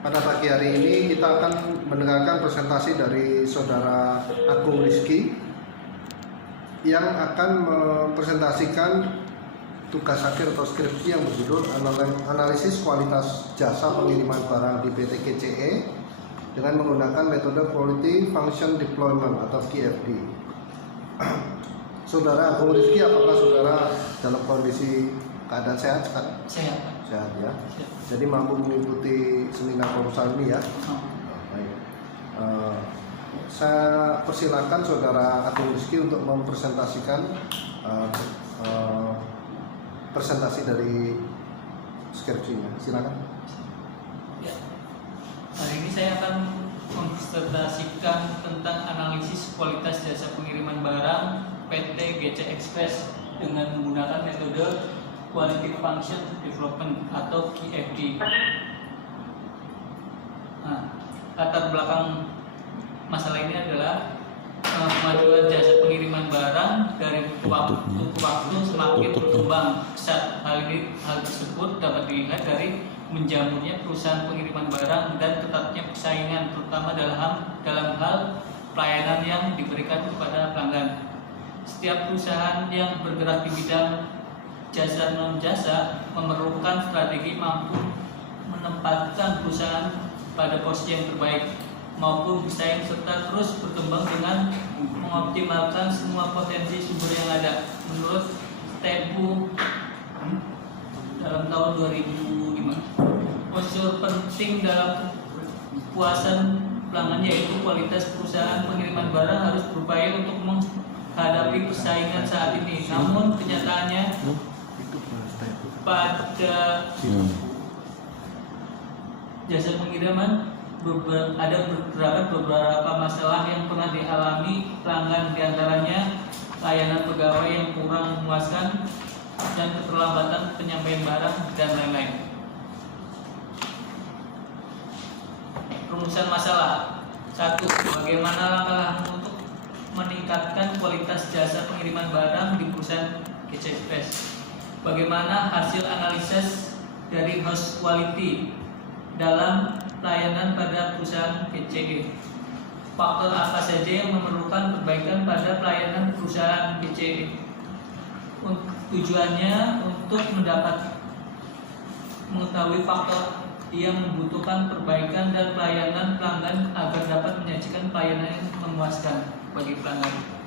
Pada pagi hari ini kita akan mendengarkan presentasi dari Saudara Agung Rizky yang akan mempresentasikan tugas akhir atau skripsi yang berjudul Analisis Kualitas Jasa Pengiriman Barang di PT KCE dengan menggunakan metode Quality Function Deployment atau QFD. Saudara Agung Rizky, apakah saudara dalam kondisi keadaan sehat sekarang? Sehat. Sehat ya. Jadi mampu mengikuti seminar proposal ini ya. Baik. Saya persilakan saudara Agung Rizky untuk mempresentasikan presentasi dari skripsinya. Silakan. Ya. Hari ini saya akan mempresentasikan tentang analisis kualitas jasa pengiriman barang PT GC Express dengan menggunakan metode Quality Function Development atau QFD. Nah, latar belakang masalah ini adalah kemajuan jasa pengiriman barang dari waktu ke waktu semakin berkembang pesat. Hal tersebut dapat dilihat dari menjamurnya perusahaan pengiriman barang dan ketatnya persaingan, terutama dalam hal pelayanan yang diberikan kepada pelanggan. Setiap perusahaan yang bergerak di bidang jasa non-jasa memerlukan strategi mampu menempatkan perusahaan pada posisi yang terbaik maupun bersaing serta terus berkembang dengan mengoptimalkan semua potensi sumber yang ada. Menurut Tempo dalam tahun 2005, unsur penting dalam kepuasan pelanggan yaitu kualitas perusahaan pengiriman barang harus berupaya untuk menghadapi persaingan saat ini. Namun kenyataannya pada jasa pengiriman ada beberapa masalah yang pernah dialami pelanggan, diantaranya layanan pegawai yang kurang memuaskan dan keterlambatan penyampaian barang dan lain-lain. Rumusan masalah. 1. Bagaimana langkah-langkah untuk meningkatkan kualitas jasa pengiriman barang di perusahaan GC Express? Bagaimana hasil analisis dari host quality dalam pelayanan pada perusahaan KCE? Faktor apa saja yang memerlukan perbaikan pada pelayanan perusahaan KCE? Tujuannya untuk mengetahui faktor yang membutuhkan perbaikan dan pelayanan pelanggan agar dapat menyajikan pelayanan yang memuaskan bagi pelanggan.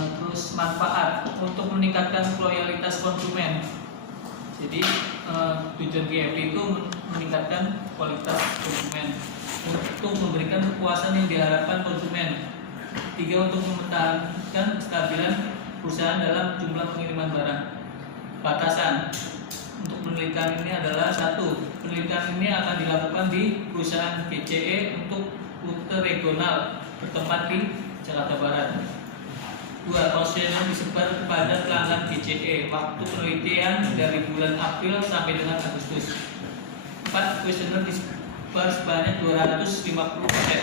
Terus manfaat untuk meningkatkan loyalitas konsumen. Jadi tujuan QFD itu meningkatkan kualitas konsumen untuk memberikan kepuasan yang diharapkan konsumen. 3. Untuk mempertahankan kestabilan perusahaan dalam jumlah pengiriman barang. Batasan untuk penelitian ini adalah 1. Penelitian ini akan dilakukan di perusahaan GCE untuk rute regional bertempat di Jakarta Barat. 2. Kuesioner disebar kepada pelanggan GCE. Waktu penelitian dari bulan April sampai dengan Agustus. 4. Kuesioner disebar sebanyak 250 paket.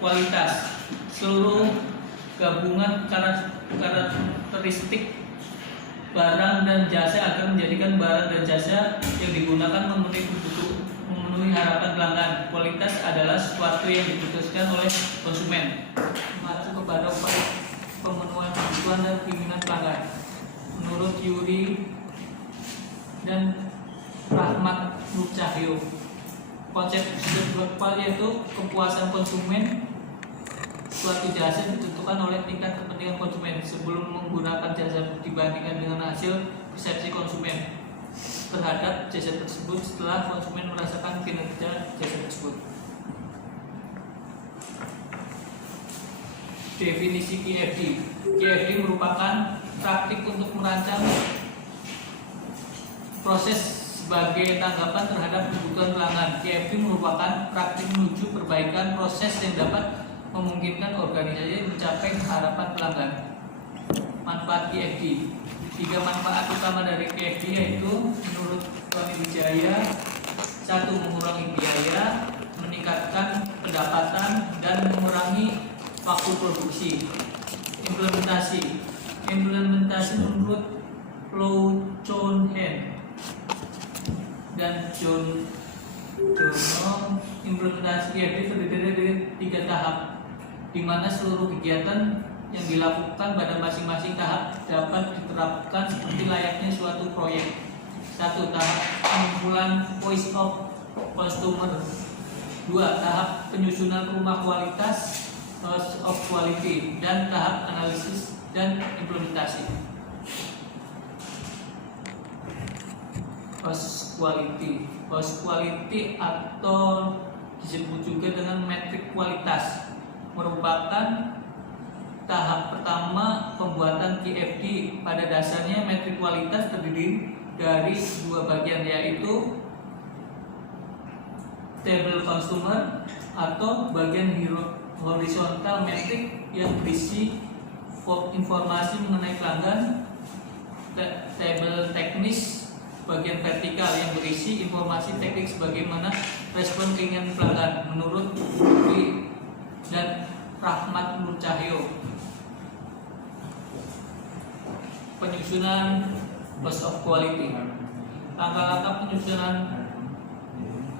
Kualitas. Seluruh gabungan karakteristik barang dan jasa akan menjadikan barang dan jasa yang digunakan memenuhi harapan pelanggan. Kualitas adalah sesuatu yang diputuskan oleh konsumen mengacu kepada pemenuhan kebutuhan dan keinginan pelanggan. Menurut Yuri dan Rahmat Nur Cahyo, konsep global yaitu kepuasan konsumen suatu jasa ditentukan oleh tingkat kepentingan konsumen sebelum menggunakan jasa dibandingkan dengan hasil persepsi konsumen terhadap jasa tersebut setelah konsumen merasakan kinerja jasa tersebut. Definisi QFD. QFD merupakan praktik untuk merancang proses sebagai tanggapan terhadap kebutuhan pelanggan. QFD merupakan praktik menuju perbaikan proses yang dapat memungkinkan organisasi mencapai harapan pelanggan. Manfaat QFD. Tiga manfaat utama dari KFD yaitu menurut Tony Wijaya, 1. Mengurangi biaya, meningkatkan pendapatan, dan mengurangi waktu produksi. Implementasi menurut Lau Chon Hen dan John Jono, implementasi KFD terdiri dari 3 tahap, di mana seluruh kegiatan yang dilakukan pada masing-masing tahap dapat diterapkan seperti layaknya suatu proyek. 1. Tahap pengumpulan voice of customer. 2. Tahap penyusunan rumah kualitas, house of quality, dan tahap analisis dan implementasi. House quality atau disebut juga dengan metrik kualitas merupakan tahap pertama pembuatan KFD. Pada dasarnya metrik kualitas terdiri dari 2 bagian, yaitu table customer atau bagian horizontal metrik yang berisi informasi mengenai pelanggan, table teknis bagian vertikal yang berisi informasi teknik sebagaimana respon keinginan pelanggan menurut Bukti dan Rahmat Nur Cahyo. Penyusunan house of quality. Langkah-langkah penyusunan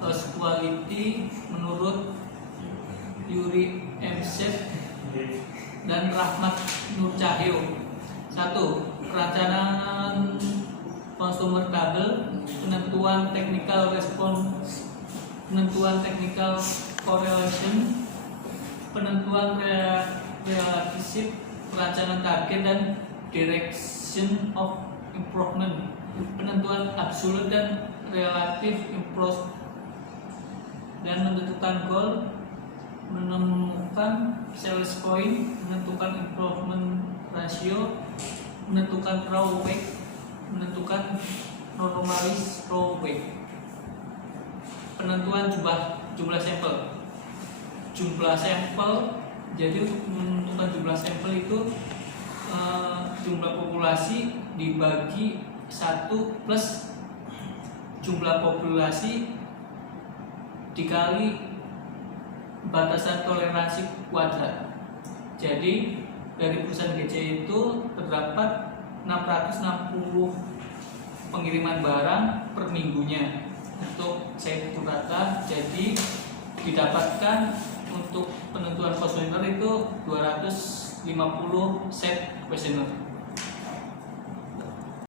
house quality menurut Yuri Emset dan Rahmat Nur Cahyo. 1. Perencanaan consumer table, penentuan technical response, penentuan technical correlation, penentuan relationship, perencanaan target dan direction of improvement, penentuan absolute dan relative improvement, dan menentukan goal, menemukan sales point, menentukan improvement ratio, menentukan raw weight, menentukan normalis raw weight. Penentuan jumlah sampel. Jadi untuk menentukan jumlah sampel itu jumlah populasi dibagi 1 plus jumlah populasi dikali batasan toleransi kuadrat. Jadi dari perusahaan GC itu terdapat 660 pengiriman barang per minggunya untuk set rata. Jadi didapatkan untuk penentuan questionnaire itu 250 set questionnaire.